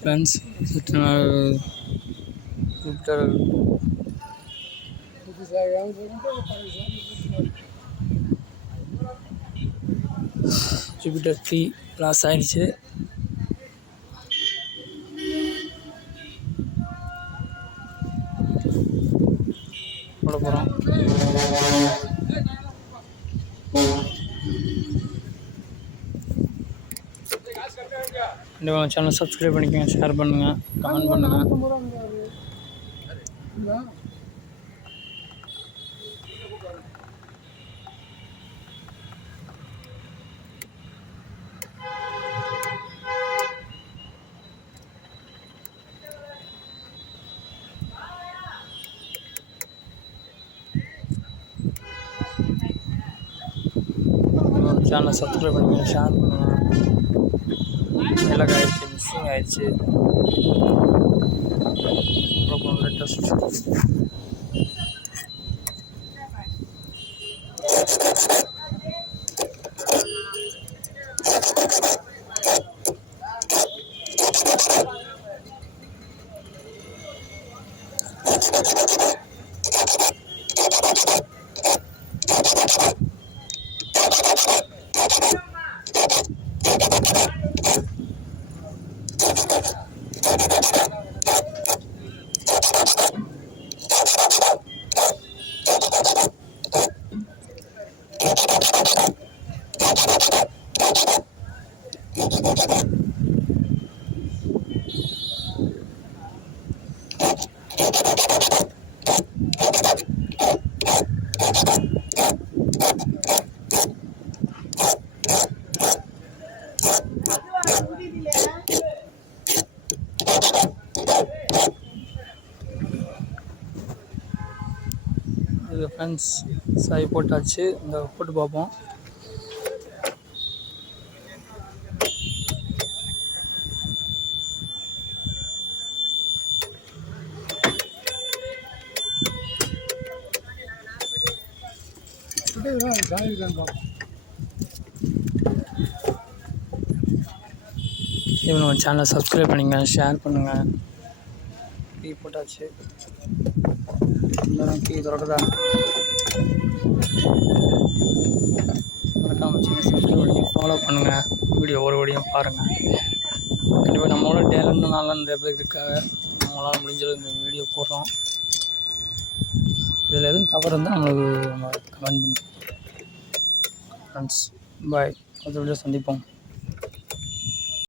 Friends Jupiter Jupiter 3 loss ஆயிடுச்சு. போட போகிறோம். கண்டிப்பாக சேனல் சப்ஸ்கிரைப் பண்ணிக்கோங்க, ஷேர் பண்ணுங்கள், கமெண்ட் பண்ணுங்கள். சேனல் சப்ஸ்கிரைப் பண்ணுங்கள், ஷேர் பண்ணுங்கள். எல்லாம் ஆயிடுச்சு, மிஸ்ஸிங் ஆயிடுச்சு. அப்புறம் லேட்டஸ்ட் இது ஃப்ரெண்ட்ஸ் சாய் போட்டாச்சு. இந்த போட்டு பார்ப்போம். இப்போ நம்ம சேனலை சப்ஸ்கிரைப் பண்ணுங்க, ஷேர் பண்ணுங்கள். டீ போட்டாச்சு. டீ திறக்குதா? மறக்காம சேனல் சப்ஸ்கிரைப் பண்ணி ஃபாலோ பண்ணுங்கள். வீடியோ ஒரு வீடியோ பாருங்கள். கண்டிப்பாக நம்மளோட டேலண்ட் நாளில் நிறைய பேர் இருக்காங்க. நம்மளால் முடிஞ்சது இந்த வீடியோ போடுறோம். இதில் எதுவும் தவறு இருந்தால் நம்மளுக்கு நம்ம கமெண்ட் பண்ணுங்கள். Friends bye. அடுத்த வீடியோ சந்திப்போம்.